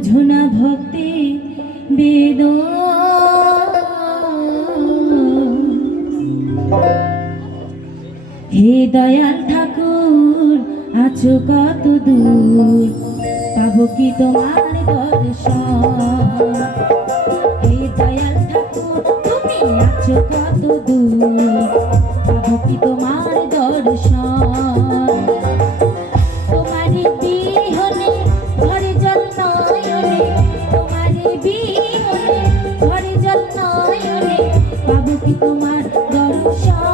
বুঝো না ভক্তি বেদ হে দয়াল ঠাকুর আছো কত দূর পাবো কি তোমার দর্শন হে দয়াল ঠাকুর তুমি আছো কত দূর পাবো কি তোমার দর্শন তোমারি বিহনে ঘরে জল নয়নে তোমারি বিহনে ঘরে জল নয়নে পাবো কি তোমার দর্শন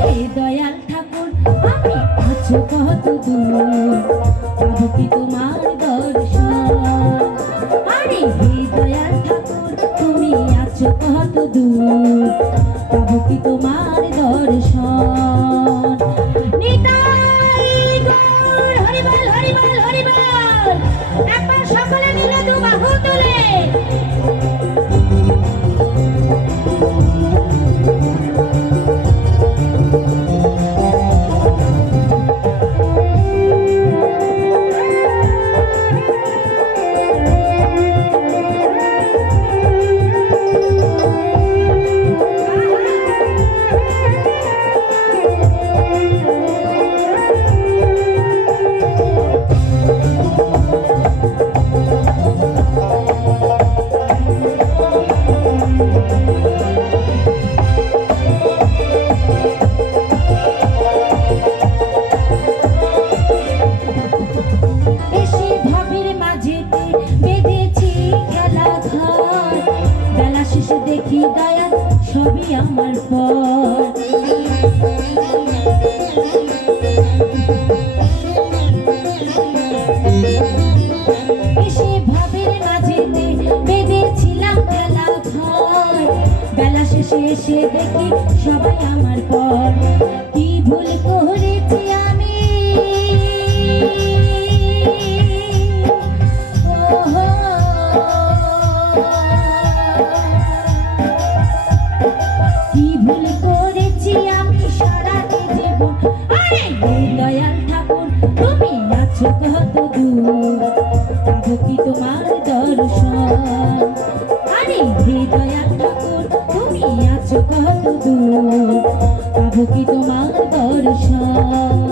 হে দয়াল ঠাকুর আমি আছো কত দূর পাবো কি তোমার দর্শন আরে হে দয়াল ঠাকুর তুমি আছো কত দূর পাবো কি তোমার দর্শন নিতাই গৌর হরি বল হরি বল হরি বল একবার সকলে মিলে দু বাহু তুলে দেখি দয়াল সবই আমার পর এসে ভাবের মাঝেতে বেঁধেছিলাম খেলা ঘর বেলা শেষে এসে দেখি সবাই আমার পর কি ভুল করেছি আমি ভুল করেছি আমি সারাটি জীবন আরে দয়াল ঠাকুর তুমি আছো কত দূর পাবো কি তোমার দর্শন আরে দয়াল ঠাকুর তুমি আছো কত দূর পাবো কি তোমার দর্শন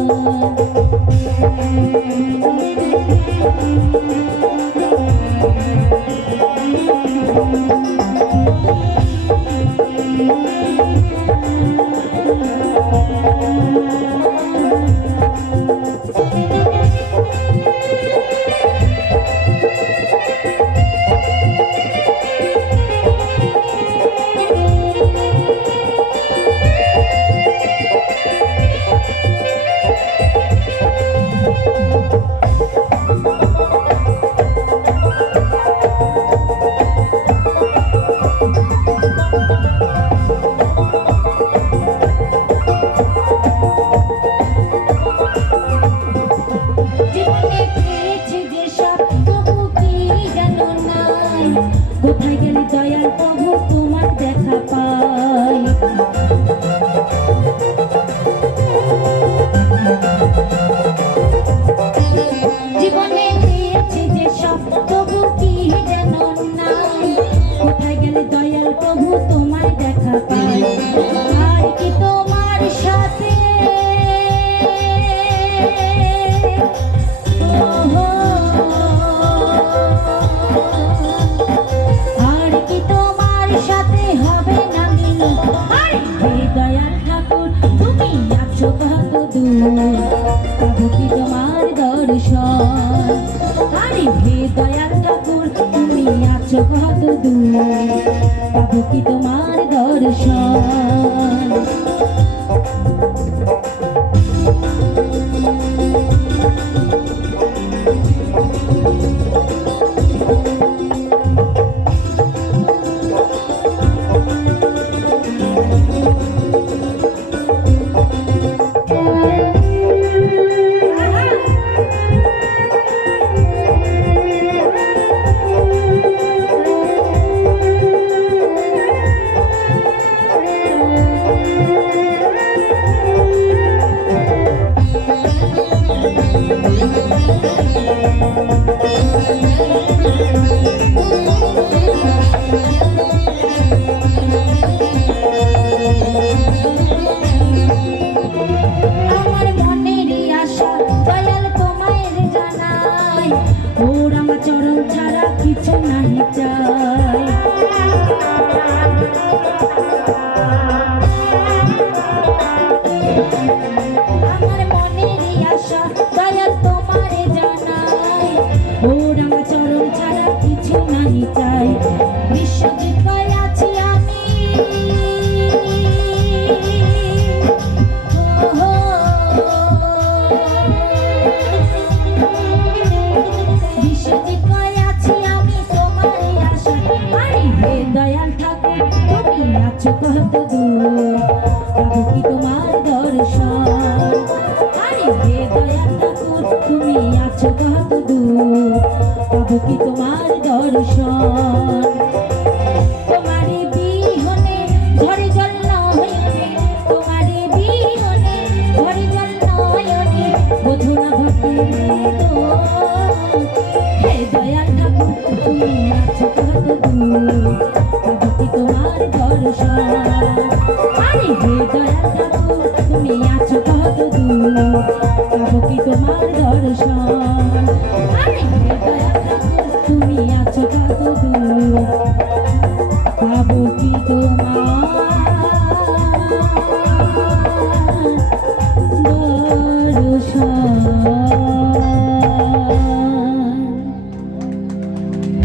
কোথায় গেলে দয়াল প্রভু তোমার দেখা পাই জীবনে পেয়েছি যে সব তবু কি যেন নাই কোথায় গেলে দয়াল প্রভু তোমার দেখা পাই আর কি তোমার সাথে পাবো কি তোমার দর্শন আরে হে দয়াল ঠাকুর তুমি আছো কত দূর পাবো কি তোমার দর্শন আমার মনেরই আশা দয়াল তোমায় জানাই, ওর আমার চরণ ছাড়া কিছু নাহি চাই। আমার মনেরই আশা দয়াল তোমারে জানাই, ওর আমার চরণ ছাড়া কিছু নাহি চাই। বিশ্বজিৎ কয় আছি আমি, বিশ্বজিৎ কয় আছি আমি তোমারই আশা। আরে হে দয়াল ঠাকুর তুমি আছো কত দূর, পাবো কি তোমার দর্শন। আরে হে দয়াল ঠাকুর তুমি আছো কত দূর, পাবো কি তোমার দর্শন। তোমারই বিহনে ঝরে জল নয়নে, তোমারই বিহনে ঝরে জল নয়নে, বোঝো না ঘটে তো। হে দয়াল ঠাকুর তুমি আছো কত দূর, পাবো কি তোমার দর্শন। আরে হে দয়াল ঠাকুর তুমি আছো কত দূর, পাবো কি তোমার দর্শন। আরে হে